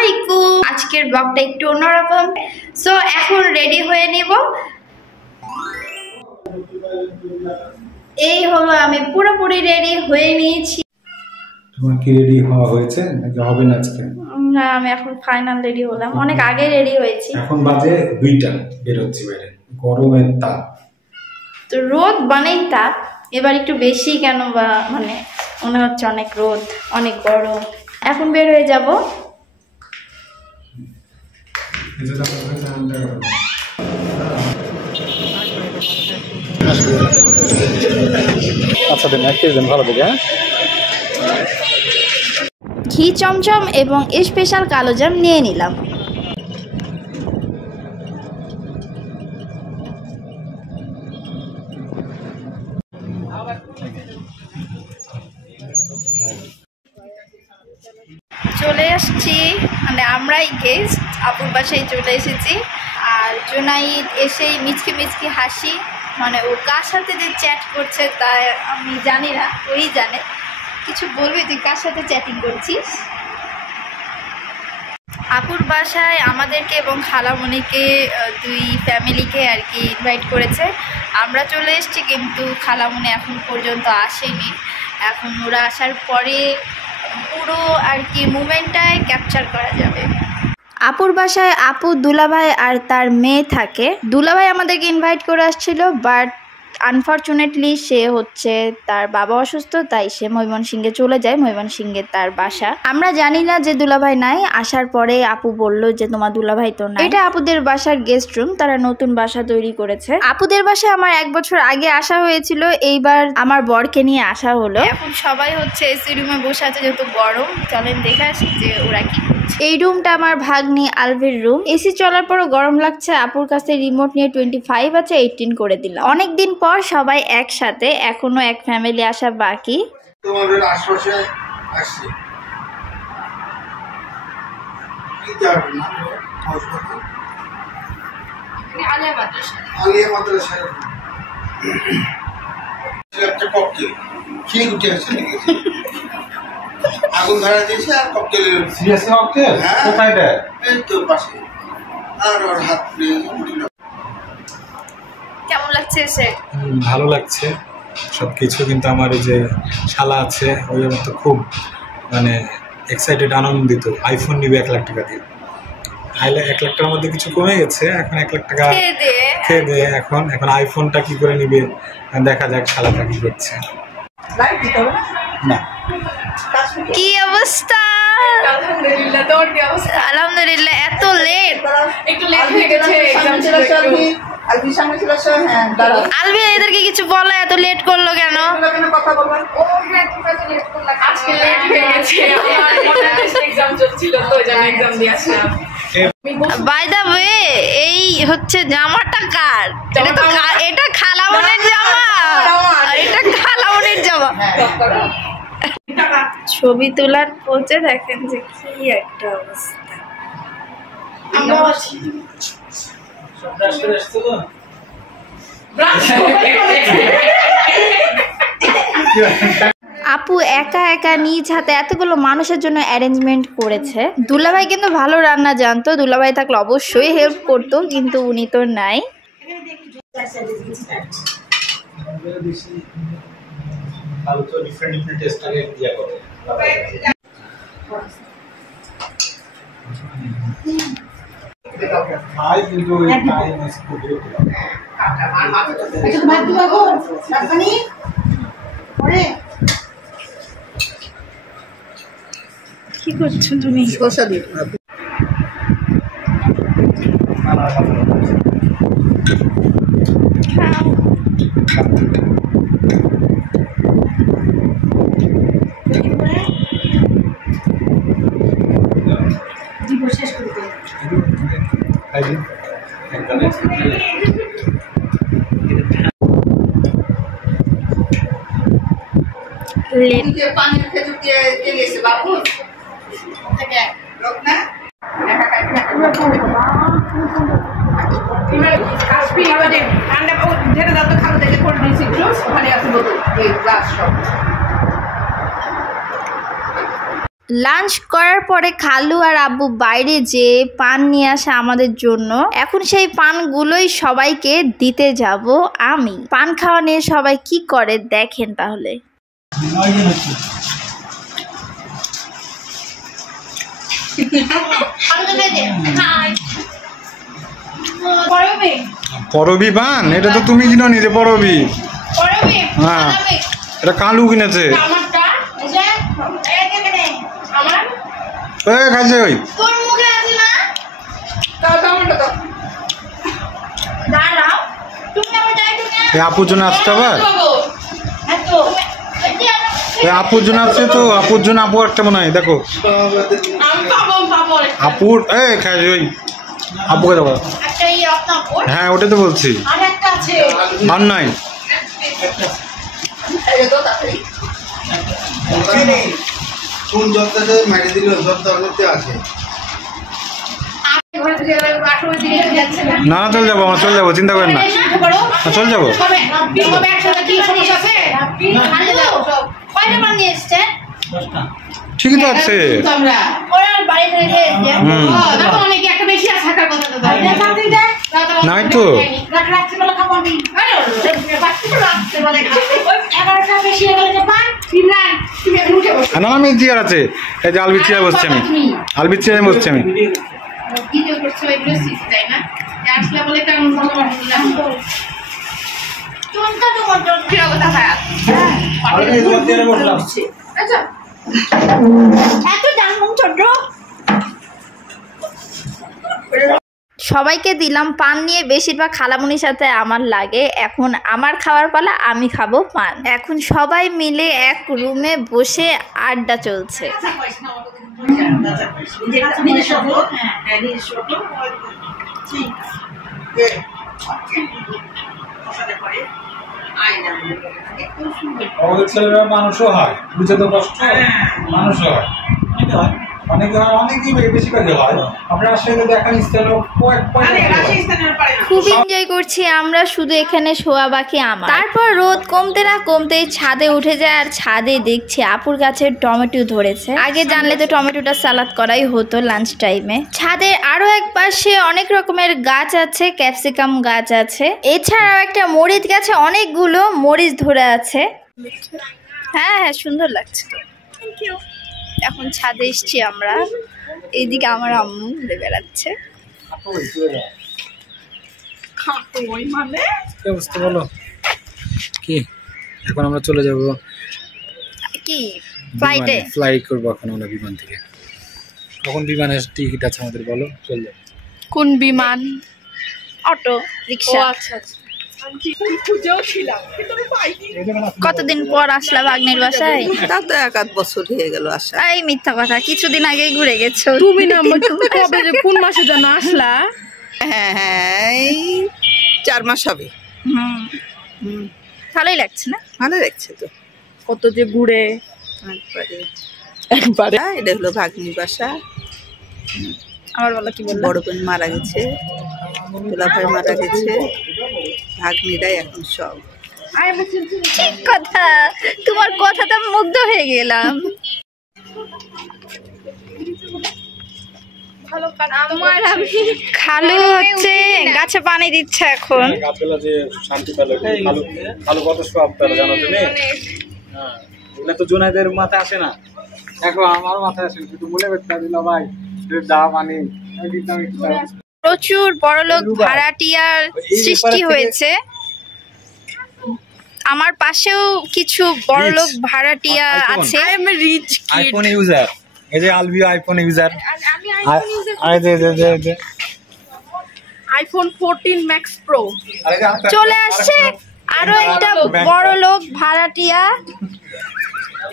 আলাইকুম। আজকের ব্লগটা একটু অন্যরকম। সো এখন রেডি হয়ে নিব। এই হলো আমি পুরোপুরি রেডি হয়ে নিয়েছি। তোমার কি রেডি হওয়া হয়েছে নাকি হবে না আজকে? না, আমি এখন ফাইনাল রেডি হলাম, অনেক আগে রেডি হয়েছি। এখন বাজে 2টা, বের হচ্ছে বাইরে, গরমের তাপ। তো রোদ বানেই তাপ, এবার একটু বেশি কেন বা মানে মনে হচ্ছে অনেক রোদ, অনেক গরম। এখন বের হয়ে যাব। আচ্ছা দেন, এক কেজি দেন, ভালো দেখে। ঘি চমচম এবং স্পেশাল কালোজাম নিয়ে নিলাম। চলে আসছি, মানে আমরাই গেস্ট, আপুর বাসায় চলে এসেছি। আর জুনাইদ এসেই মিচকি মিচকি হাসি, মানে ও কার সাথে যে চ্যাট করছে তা আমি জানি না, ওই জানে। কিছু বলবি তুই, কার সাথে চ্যাটিং করছিস? আপুর বাসায় আমাদেরকে এবং খালামণিকে, দুই ফ্যামিলিকে আর কি ইনভাইট করেছে। আমরা চলে এসেছি, কিন্তু খালামণি এখন পর্যন্ত আসেনি। এখন ওরা আসার পরে পুরো আর কি মুভমেন্টটাই ক্যাপচার করা যাবে। আপুর বাসায় আপু, দুলাভাই আর তার মেয়ে থাকে। দুলাভাই আমাদেরকে ইনভাইট করে আসছিল, বাট আনফর্চুনেটলি সে হচ্ছে তার বাবা অসুস্থ, তাই সে ময়মনসিংহে চলে যায়। ময়মনসিংহে তার বাসা। আমরা জানি না যে দুলাভাই নাই। আসার পরে আপু বলল যে তোমার দুলাভাই তো নাই। এটা আপুদের বাসার গেস্ট রুম, তারা নতুন বাসা তৈরি করেছে। আপুদের বাসায় আমার 1 বছর আগে আসা হয়েছিল, এইবার আমার বরকে নিয়ে আসা হলো। এখন সবাই হচ্ছে এসি রুমে বসে আছে, যেহেতু গরম। চলেন দেখে আসি যে ওরা কি করছে। এই রুমটা আমার ভাগ্নি আলভির রুম। এসি চলার পরও গরম লাগছে। আপুর কাছে রিমোট নিয়ে 25 আছে, 18 করে দিলাম। অনেকদিন পর সবাই একসাথে, এখনো এক ফ্যামিলি আসা বাকি। তোমাদের আশপাশে আসছি কি যাবে না আলিয়া মাদ্রাসা। আলিয়া মাদ্রাসা একটা ককটেল খেয়ে উঠে আসছে নাকি আগুন ধরা দিয়েছে আর ককটেলের সিরিয়াসলি ককটেল কোথায় দেয়? এই তো পাশে আর ওর হাত কেমন লাগছে এসে? ভালো লাগছে সবকিছু, কিন্তু আমার এই যে শালা আছে, ওই তো খুব মানে এক্সাইটেড, আনন্দিত। আইফোন নিবে 1 লাখ টাকা দিয়ে। 1 লাখ টাকার মধ্যে কিছু কমে গেছে, এখন 1 লাখ টাকা খেয়ে দিয়ে এখন আইফোনটা কি করে নিবে দেখা যাক, শালাটা কি করছে। না কি অবস্থা? আলহামদুলিল্লাহ। তোর কি অবস্থা? আলহামদুলিল্লাহ। এত লেট? একটু লেট হয়ে গেছে, এক্সাম ছিল একটু। আলবি সামনে ছিল, হ্যাঁ দাঁড়াও। আলবি এদেরকে কিছু বলে, এত লেট করলো কেন? কথা বলবেন। ও হ্যাঁ, তোমরা তো লেট করলা, আজকে লেট হয়ে গেছে। আমার মডার্ন এক্সাম চলছিল, তো জানা এক্সাম দিয়ে আসলাম। বাই দ্য ওয়ে, এই হচ্ছে জামাটা কার? এটা খালামণির জামা। এটা খালামণির জামা। ছবি তোলার পোজে দেখেন যে কি একটা অবস্থা। আপু একা একা নিজ হাতে এতগুলো মানুষের জন্য অ্যারেঞ্জমেন্ট করেছে। দুলাভাই কিন্তু ভালো রান্না জানতো, দুলাভাই থাকলে অবশ্যই হেল্প করতো, কিন্তু উনি তো নাই। কি করছো তুমি? শেষ করে দিই। পানির খেজুর দিয়ে গেছে বাবু থেকে লোক না ঠান্ডা দাও তো, খাবো দেখে কোল্ড ড্রিঙ্কস একটু ওখানে আছে বোতল, এই গ্লাস সব। লাঞ্চ করার পরে খালু আর আব্বু বাইরে যেয়ে পান নিয়ে আসে আমাদের জন্য। এখন সেই পানগুলোই সবাইকে দিতে যাব আমি। পান খাওয়া নিয়ে সবাই কি করে দেখেন তাহলে। পরবি পান? এটা তো তুমি কিনো নি রে পরবি। হ্যাঁ, এটা কালু কিনেছে। খাইছে ওই আপুর জন্য আসতে আবার, আপুর জন্য আসছে তো, আপুর জন্য আপু একটা মনে হয়। দেখো আপুর খাইছে ওই আপুকে দেবো। হ্যাঁ ওটা তো বলছি, আর নাই কোন জবটাতে মারি দিল জবটা করতে আছে না। চলে যাবো, আমরা চলে যাবো, চিন্তা করেন না, চলে যাবো। ঠিকই তো আছে। নাই তো আনামি চেয়ার আছে, এই যে আলবির চেয়ার বসছি আমি, আলবির চেয়ারে বসছি আমি। সবাইকে দিলাম পান নিয়ে, বেশিরভাগ খালামুনির সাথে আমার লাগে। এখন আমার খাওয়ার পালা, আমি খাবো পান। এখন সবাই মিলে এক রুমে বসে আড্ডা চলছে। আমাদের ছেলেরা মানুষও হয়, বুঝে তো কষ্ট, মানুষও হয়, খুব এনজয় করছি আমরা, শুধু এখানে শোয়া বাকি আমার। তারপর রোদ কমতে না কমতে ছাদে উঠে যায়, আর ছাদে দেখছি আপুর গাছে টমেটো ধরেছে। আগে জানলে তো টমেটোটা সালাদ করাই হতো লাঞ্চ টাইমে। ছাদের আরো এক পাশে অনেক রকমের গাছ আছে, ক্যাপসিকাম গাছ আছে, এছাড়াও একটা মরিচ গাছে অনেকগুলো মরিচ ধরে আছে। হ্যাঁ হ্যাঁ, সুন্দর লাগছে তো। Thank you. এখন ছাদে এসছি আমরা, এইদিকে আমার আম্মু ঘুরে বেড়াচ্ছে। বলো কি, এখন আমরা চলে যাব কি ফ্লাইটে, ফ্লাইট করবো এখন আমরা বিমান থেকে। কখন বিমানের টিকিট আছে আমাদের বলো, চলে যাবো। কোন বিমান? অটো, রিক্সা। আচ্ছা আচ্ছা, কতদিন পর আসলা ভাগ্নের বাসায়? তা তো 1-8 বছর হয়ে গেল আসা। এই মিথ্যা কথা, কিছুদিন আগেই ঘুরে গেছো তুমি না কবে যে কোন মাসে যেন আসলা? হ্যাঁ হ্যাঁ, এই 4 মাস হবে। ভালোই লাগছে না? ভালো লাগছে তো, কত যে ঘুরে একবারে। এটা হলো ভাগ্নির বাসা। আবার বলো, কি বললো? বড় বোন মারা গেছে, দুলাভাই মারা গেছে, ভাগ্নিরাই এখন সব। ঠিক কথা, তোমার কথাতে মুগ্ধ হয়ে গেলাম। খালু হচ্ছে গাছে পানি দিচ্ছে এখন। গাছগুলো যে শান্তি পেল, খালু কত সব তার জানো তুমি? হ্যাঁ, এগুলো তো জোনাইদের মাথায় আসে না, দেখো আমার মাথায় আসে, কিন্তু মনে করতে দিল ভাই দা পানি। প্রচুর বড়লোক ভাড়াটিয়ার সৃষ্টি হয়েছে। আমার পাশেও কিছু বড়লোক ভাড়াটিয়া আছে। আইফোন ইউজার, এই যে আলবিও iPhone user. IPhone 14 max pro চলে আসছে আরো একটা বড়লোক ভাড়াটিয়া।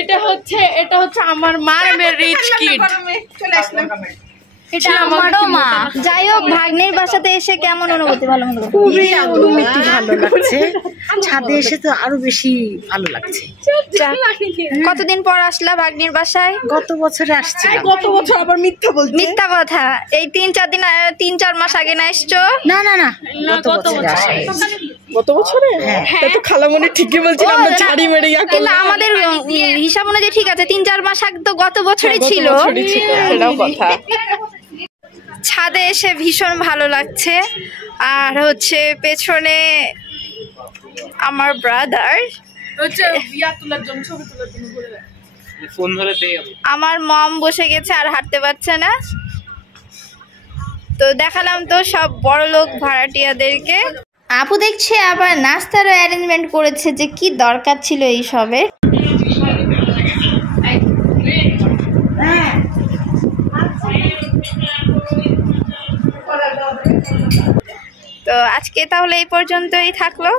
এটা হচ্ছে আমার মার রিচ কিড। চলে আসলাম। এটা আমারও মা। যাই হোক, ভাগ্নির বাসাতে এসে কেমন অনুভূতি? ভালো অনুভূতি? খুবই অনুভূতি ভালো লাগছে, ছাদে এসে তো আরো বেশি ভালো লাগছে। কতদিন পর আসলা ভাগ্নির বাসায়? গত বছরে আসছি। গত বছর আবার মিথ্যা বলতে। মিথ্যা কথা। এই 3-4 মাস আগে না এসছো? না না না, গত বছরে আসা হয়েছে। গত বছরে? হ্যাঁ, তো খালামণি ঠিকই বলছিল, আমরা ছাড়ি মেরে ইয়া কিন্তু আমাদের হিসাব অনুযায়ী ঠিক আছে, 3-4 মাস আগে তো গত বছরই ছিল। সেটাও কথা। ছাদে এসে ভীষণ ভালো লাগছে। আর হচ্ছে পেছনে আমার ব্রাদার, আমার মম বসে গেছে আর হাঁটতে পারছে না। তো দেখালাম তো সব বড়লোক ভাড়াটিয়াদেরকে। আপু দেখছে আবার নাস্তারও অ্যারেঞ্জমেন্ট করেছে, যে কি দরকার ছিল এই সবের। তো আজকে তাহলে এই পর্যন্তই থাকলো।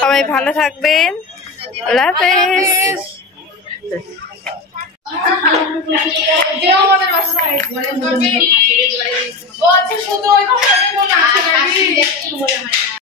সবাই ভালো থাকবেন, আল্লাহ হাফেজ। আমাদের বাসায়